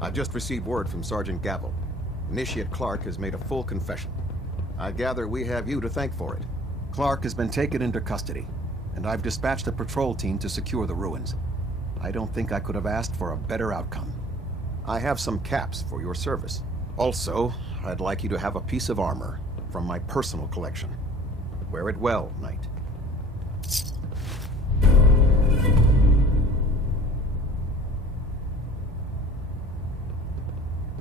I've just received word from Sergeant Gavel. Initiate Clark has made a full confession. I gather we have you to thank for it. Clark has been taken into custody, and I've dispatched a patrol team to secure the ruins. I don't think I could have asked for a better outcome. I have some caps for your service. Also, I'd like you to have a piece of armor from my personal collection. Wear it well, Knight.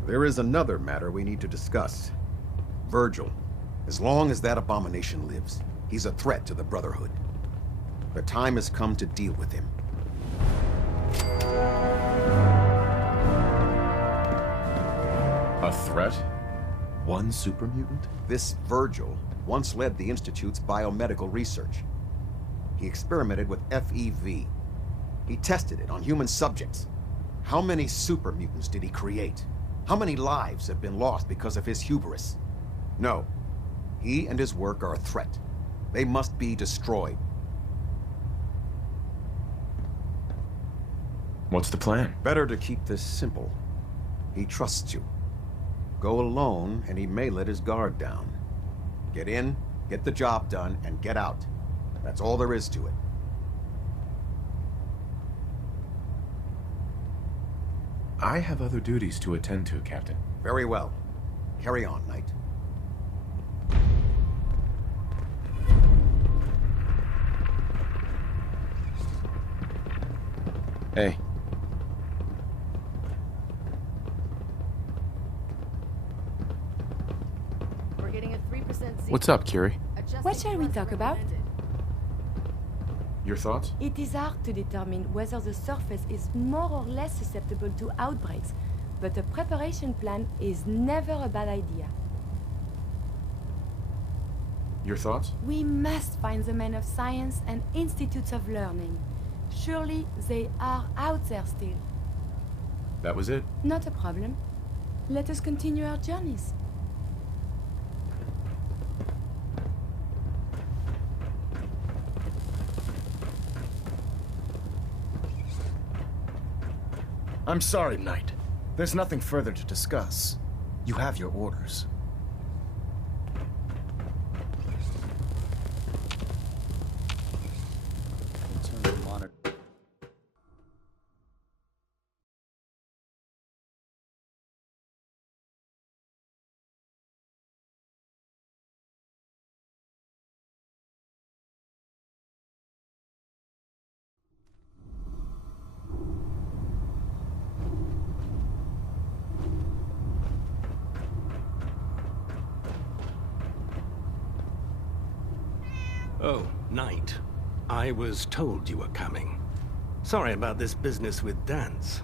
There is another matter we need to discuss. Virgil. As long as that abomination lives, he's a threat to the Brotherhood. The time has come to deal with him. A threat? One super mutant? This Virgil once led the Institute's biomedical research. He experimented with FEV. He tested it on human subjects. How many super mutants did he create? How many lives have been lost because of his hubris? No. He and his work are a threat. They must be destroyed. What's the plan? Better to keep this simple. He trusts you. Go alone, and he may let his guard down. Get in, get the job done, and get out. That's all there is to it. I have other duties to attend to, Captain. Very well. Carry on, Knight. Hey. We're getting a 3% What's up, Curie? What shall we talk about? Your thoughts? It is hard to determine whether the surface is more or less susceptible to outbreaks, but a preparation plan is never a bad idea. Your thoughts? We must find the men of science and institutes of learning. Surely they are out there still. That was it? Not a problem. Let us continue our journeys. I'm sorry, Knight. There's nothing further to discuss. You have your orders. Oh, Knight. I was told you were coming. Sorry about this business with Dance.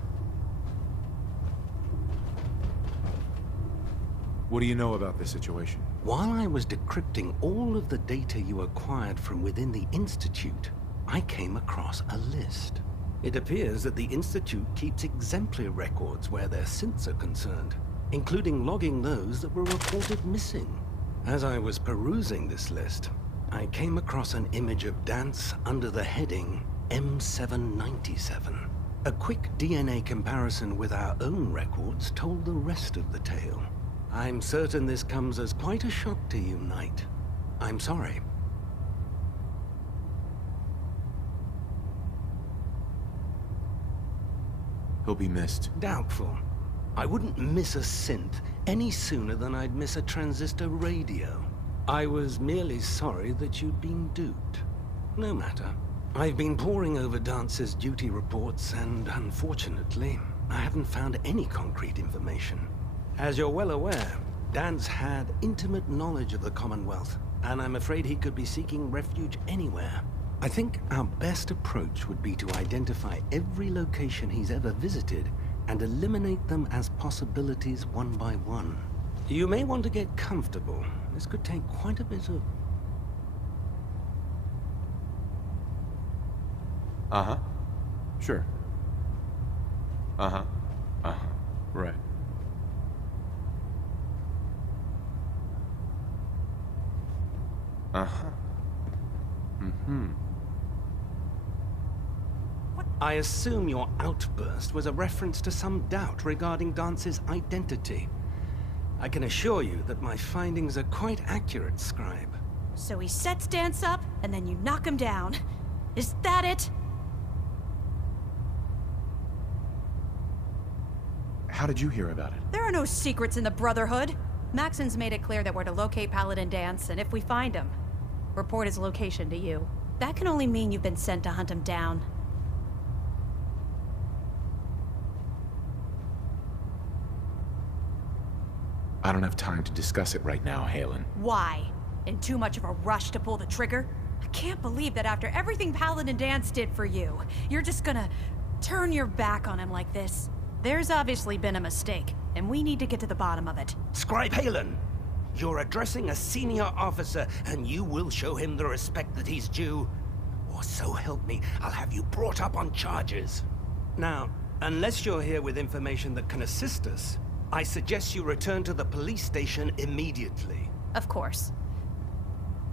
What do you know about this situation? While I was decrypting all of the data you acquired from within the Institute, I came across a list. It appears that the Institute keeps exemplary records where their synths are concerned, including logging those that were reported missing. As I was perusing this list, I came across an image of Dance under the heading M797. A quick DNA comparison with our own records told the rest of the tale. I'm certain this comes as quite a shock to you, Knight. I'm sorry. He'll be missed. Doubtful. I wouldn't miss a synth any sooner than I'd miss a transistor radio. I was merely sorry that you'd been duped. No matter. I've been poring over Dance's duty reports, and unfortunately, I haven't found any concrete information. As you're well aware, Dance had intimate knowledge of the Commonwealth, and I'm afraid he could be seeking refuge anywhere. I think our best approach would be to identify every location he's ever visited and eliminate them as possibilities one by one. You may want to get comfortable. This could take quite a bit of... Uh-huh. Sure. Uh-huh. Uh-huh. Right. Uh-huh. Mm-hmm. I assume your outburst was a reference to some doubt regarding Dance's identity. I can assure you that my findings are quite accurate, Scribe. So he sets Dance up, and then you knock him down. Is that it? How did you hear about it? There are no secrets in the Brotherhood. Maxon's made it clear that we're to locate Paladin Dance, and if we find him, report his location to you. That can only mean you've been sent to hunt him down. I don't have time to discuss it right now, Halen. Why? In too much of a rush to pull the trigger? I can't believe that after everything Paladin Dance did for you, you're just gonna turn your back on him like this. There's obviously been a mistake, and we need to get to the bottom of it. Scribe Halen, you're addressing a senior officer, and you will show him the respect that he's due. Or so help me, I'll have you brought up on charges. Now, unless you're here with information that can assist us, I suggest you return to the police station immediately. Of course.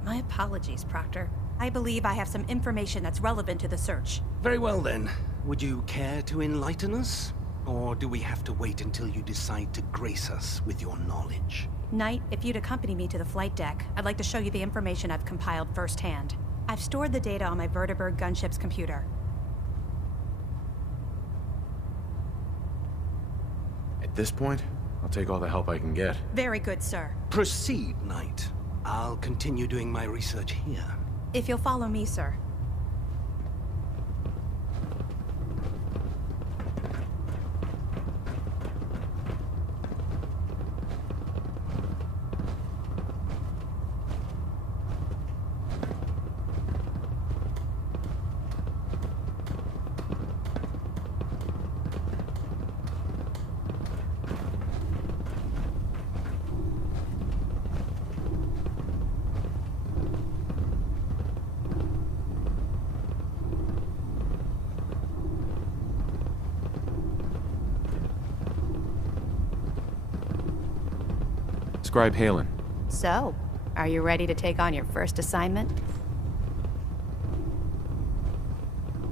My apologies, Proctor. I believe I have some information that's relevant to the search. Very well then. Would you care to enlighten us? Or do we have to wait until you decide to grace us with your knowledge? Knight, if you'd accompany me to the flight deck, I'd like to show you the information I've compiled firsthand. I've stored the data on my Vertibird gunship's computer. At this point, I'll take all the help I can get. Very good, sir. Proceed, Knight. I'll continue doing my research here. If you'll follow me, sir. Scribe Halen. So, are you ready to take on your first assignment?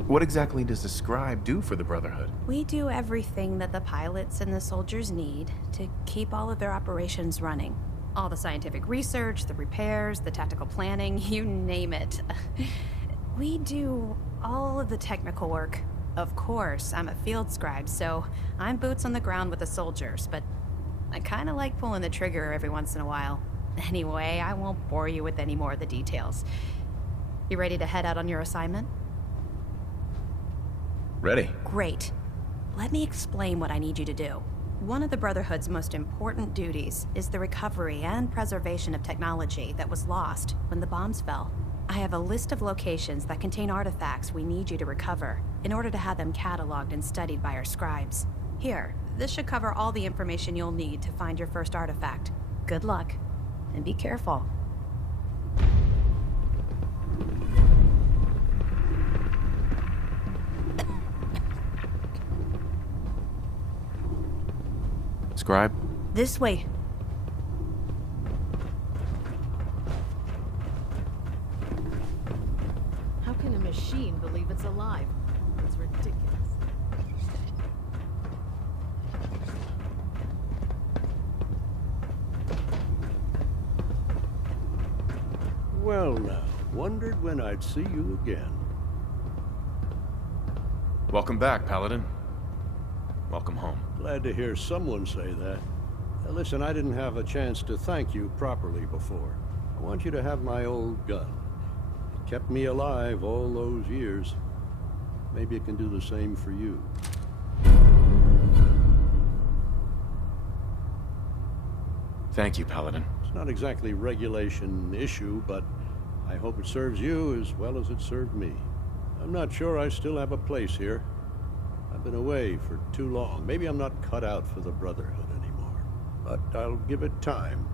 What exactly does the scribe do for the Brotherhood? We do everything that the pilots and the soldiers need to keep all of their operations running. All the scientific research, the repairs, the tactical planning, you name it. We do all of the technical work. Of course, I'm a field scribe, so I'm boots on the ground with the soldiers, but I kinda like pulling the trigger every once in a while. Anyway, I won't bore you with any more of the details. You ready to head out on your assignment? Ready. Great. Let me explain what I need you to do. One of the Brotherhood's most important duties is the recovery and preservation of technology that was lost when the bombs fell. I have a list of locations that contain artifacts we need you to recover in order to have them cataloged and studied by our scribes. Here, this should cover all the information you'll need to find your first artifact. Good luck, and be careful. Scribe? This way. How can a machine believe it's alive? It's ridiculous. Well now, wondered when I'd see you again. Welcome back, Paladin. Welcome home. Glad to hear someone say that. Listen, I didn't have a chance to thank you properly before. I want you to have my old gun. It kept me alive all those years. Maybe it can do the same for you. Thank you, Paladin. It's not exactly a regulation issue, but I hope it serves you as well as it served me. I'm not sure I still have a place here. I've been away for too long. Maybe I'm not cut out for the Brotherhood anymore. But I'll give it time.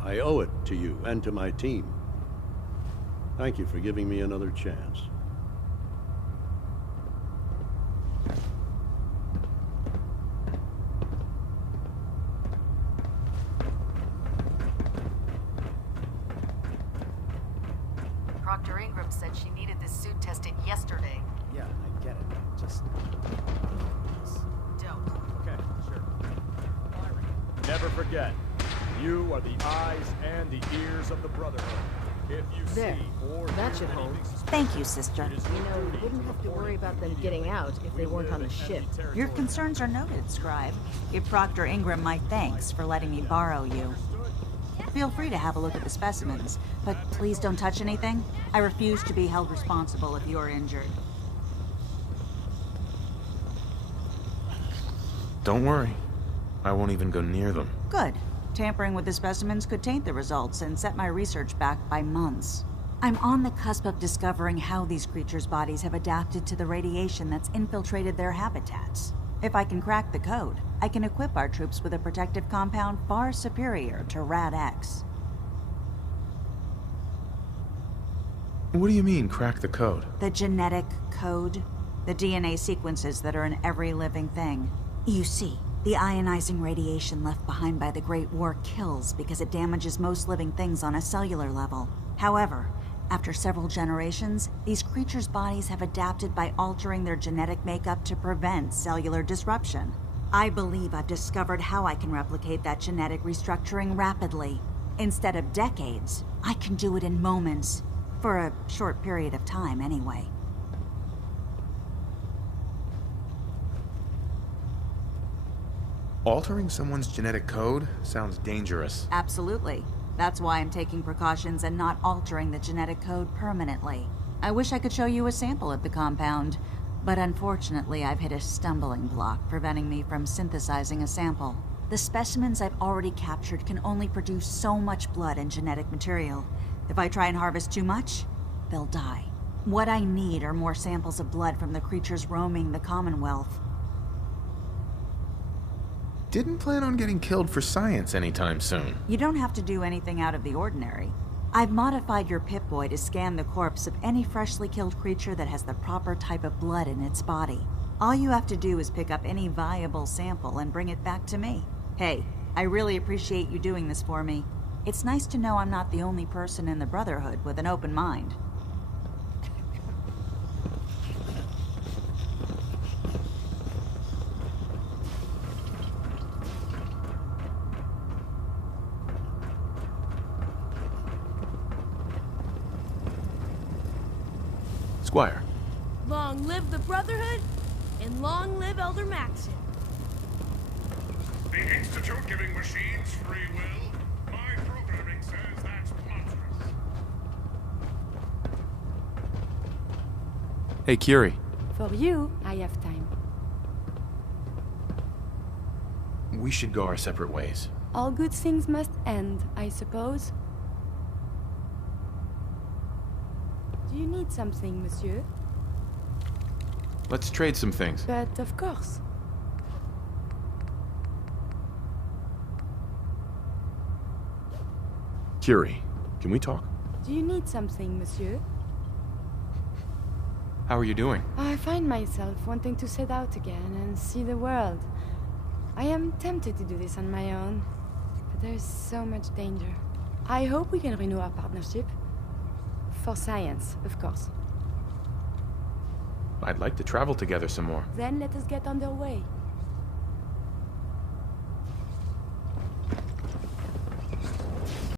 I owe it to you and to my team. Thank you for giving me another chance. Proctor Ingram said she needed this suit tested yesterday. Yeah, I get it. never forget, you are the eyes and the ears of the Brotherhood. If you There. see or That hear should hold. anything suspicious, Thank you, sister. it is You your know, we duty wouldn't to have to report worry it about them immediately. getting out if they We weren't live on the in ship. enemy Your territory. concerns are noted, Scribe. Give Proctor Ingram my thanks for letting me borrow you. Feel free to have a look at the specimens, but please don't touch anything. I refuse to be held responsible if you're injured. Don't worry. I won't even go near them. Good. Tampering with the specimens could taint the results and set my research back by months. I'm on the cusp of discovering how these creatures' bodies have adapted to the radiation that's infiltrated their habitats. If I can crack the code, I can equip our troops with a protective compound far superior to Rad-X. What do you mean, crack the code? The genetic code. The DNA sequences that are in every living thing. You see, the ionizing radiation left behind by the Great War kills because it damages most living things on a cellular level. However, after several generations, these creatures' bodies have adapted by altering their genetic makeup to prevent cellular disruption. I believe I've discovered how I can replicate that genetic restructuring rapidly. Instead of decades, I can do it in moments. For a short period of time, anyway. Altering someone's genetic code sounds dangerous. Absolutely. That's why I'm taking precautions and not altering the genetic code permanently. I wish I could show you a sample of the compound, but unfortunately I've hit a stumbling block preventing me from synthesizing a sample. The specimens I've already captured can only produce so much blood and genetic material. If I try and harvest too much, they'll die. What I need are more samples of blood from the creatures roaming the Commonwealth. Didn't plan on getting killed for science anytime soon. You don't have to do anything out of the ordinary. I've modified your Pip-Boy to scan the corpse of any freshly killed creature that has the proper type of blood in its body. All you have to do is pick up any viable sample and bring it back to me. Hey, I really appreciate you doing this for me. It's nice to know I'm not the only person in the Brotherhood with an open mind. Squire. Long live the Brotherhood, and long live Elder Maxon. The Institute giving machines free will? My programming says that's monstrous. Hey, Curie. For you, I have time. We should go our separate ways. All good things must end, I suppose. Do you need something, monsieur? Let's trade some things. But of course. Curie, can we talk? Do you need something, monsieur? How are you doing? I find myself wanting to set out again and see the world. I am tempted to do this on my own, but there's so much danger. I hope we can renew our partnership. For science, of course. I'd like to travel together some more. Then let us get underway.